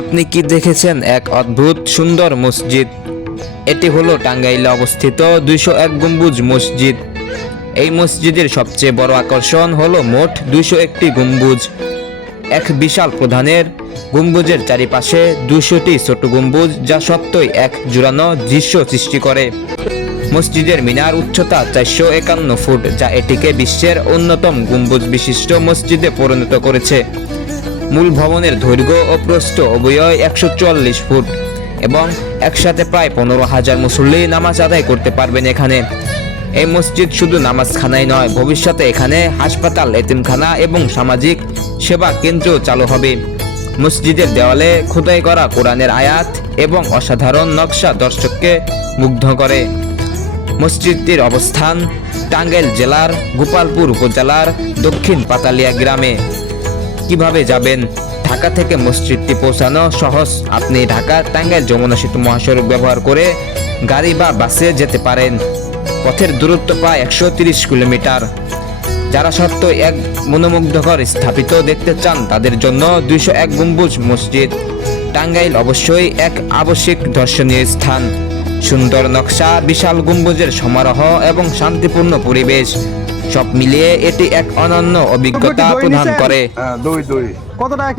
আপনি কি দেখেছেন এক অদ্ভুত সুন্দর মসজিদ? এটি হলো টাঙ্গাইলে অবস্থিত দুইশো এক গম্বুজ মসজিদ। এই মসজিদের সবচেয়ে বড় আকর্ষণ হলো মোট দুইশো একটি গম্বুজ। এক বিশাল প্রধানের গম্বুজের চারিপাশে দুশোটি ছোট গম্বুজ যা সত্যই এক জোরানো দৃশ্য সৃষ্টি করে। মসজিদের মিনার উচ্চতা চারশো একান্ন ফুট, যা এটিকে বিশ্বের অন্যতম গম্বুজ বিশিষ্ট মসজিদে পরিণত করেছে। মূল ভবনের দৈর্ঘ্য ও প্রস্থ উভয়ই একশো চুয়াল্লিশ ফুট এবং একসাথে প্রায় পনেরো হাজার মুসল্লি নামাজ আদায় করতে পারবেন এখানে। এই মসজিদ শুধু নামাজখানাই নয়, ভবিষ্যতে এখানে হাসপাতাল, এতিমখানা এবং সামাজিক সেবা কেন্দ্র চালু হবে। মসজিদের দেওয়ালে খোদাই করা কোরআনের আয়াত এবং অসাধারণ নকশা দর্শককে মুগ্ধ করে। মসজিদটির অবস্থান টাঙ্গাইল জেলার গোপালপুর উপজেলার দক্ষিণ পাতালিয়া গ্রামে। কীভাবে যাবেন? ঢাকা থেকে মসজিদটি পৌঁছানো সহজ। আপনি ঢাকা টাঙ্গাইল যমুনা সেতু মহাসড়ক ব্যবহার করে গাড়ি বা বাসে যেতে পারেন। পথের দূরত্ব প্রায় একশো কিলোমিটার। যারা সত্য এক মনোমুগ্ধকর স্থাপিত দেখতে চান, তাদের জন্য দুইশো এক গম্বুজ মসজিদ। টাঙ্গাইল অবশ্যই এক আবশ্যিক দর্শনীয় স্থান। সুন্দর নকশা, বিশাল গম্বুজের সমারোহ এবং শান্তিপূর্ণ পরিবেশ। সব মিলিয়ে এটি এক অনন্য অভিজ্ঞতা প্রদান করে। হ্যাঁ দুই দুই। কত টাকা